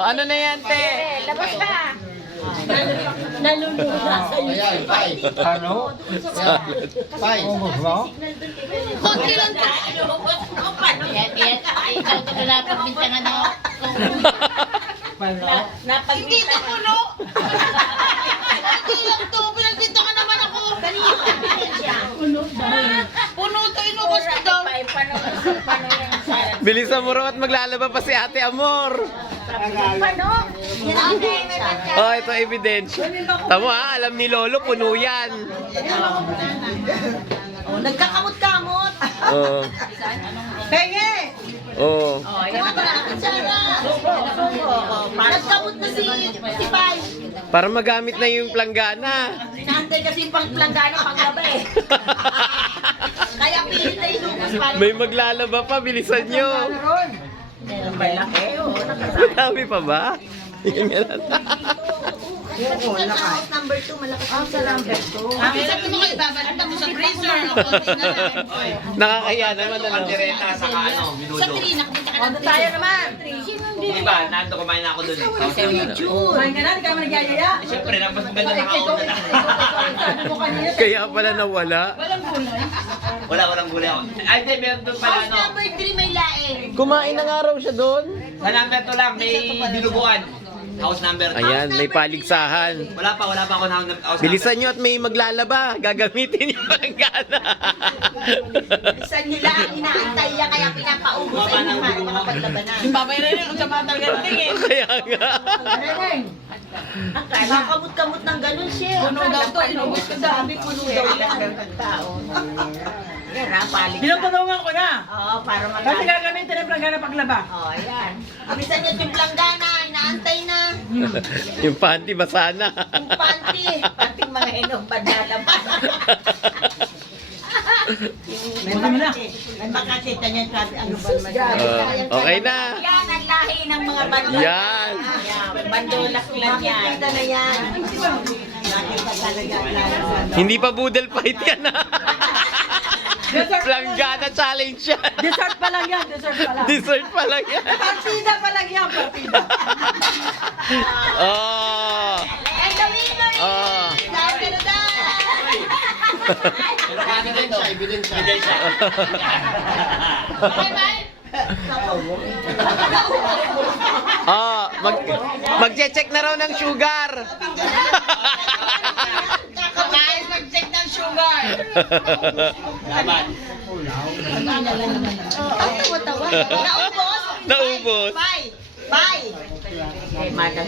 Ano na yan, te? Labas ka. Naluluha sa'yo. Ano? Pai. Konti lang ka. Ikaw ito na pagbintangan ako. Hindi ito puno. Hindi lang ito. Pinagbintangan naman ako. Puno ito. Inubos ko daw. Bilisan mo raw at maglalaba pa si Ate Amor. Oh, ito ebidensya. Tamo ha, alam ni Lolo, puno yan. Nagkakamot-kamot. Oh. Penge! Oh. Nagkamot na si Pai. Para magamit na yung planggana. Inaantay kasi pang planggana paglaba eh. Kaya pilit na inubos para. May maglalaba pa, bilisan nyo. Meron ba laki? Madami pa ba? Yan nga lang. House number 2, malakas ang sa number 2. Sabi mo kayo, babalat mo sa freezer. Nakakaya naman ano. Direta sa ano, Sa minudo. 3, nakabita ka na tayo naman. Di ba? Nando kumain na ako doon eh. Kumain ka na, hindi ka naman nagyayaya. Siyempre, mas maganda na ako na. Kaya pala nawala. Walang gulay ako. Ay, di, meron doon pala House ano. number 3 may laing. Kumain na nga raw siya doon. Sa number 2 lang, may dinuguan. House number 2. Ayan, may paligsahan. Wala pa ako na house number. Bilisan nyo at may maglalaba. Gagamitin yung planggana. Isa nila ang inaantay niya, kaya pinapaubos sa inyo para makapaglabanan. Babayaran rin kung sa mga talagang eh. Kaya nga. Nakakamot-kamot ng ganun siya. Puno daw to, inubos ko sa Sabi puno daw yan. Yan ha, palig. Tinutulungan ko na. Oo, para Kasi magkano. gagamitin ang planggana paglaba. Oo, ayan. Bisa niya yung planggana, inaantay na. Yung panty basa na. Yung panty. Panting mga inom, padalaman. May makakita niya sabi, ano ba naman? Okay na. Yan, ang lahi ng mga bandola. Yan. Bandola lang yan. Makikita na yan. Nakita talaga ang lahi. Hindi pa boodle fight yan ha. Planggana challenge yan. Dessert pa lang yan, dessert pa lang. Dessert pa lang yan. Partida pa lang yan, partida. Oh. Ay, gawin mo rin! Oh. Dahil ka na Ebidensya. Oh, magche-check na raw ng sugar. Kakain mag-check ng sugar. Laban. Ang tawa-tawa. Naubos? Naubos. Bye. Bye. Madam.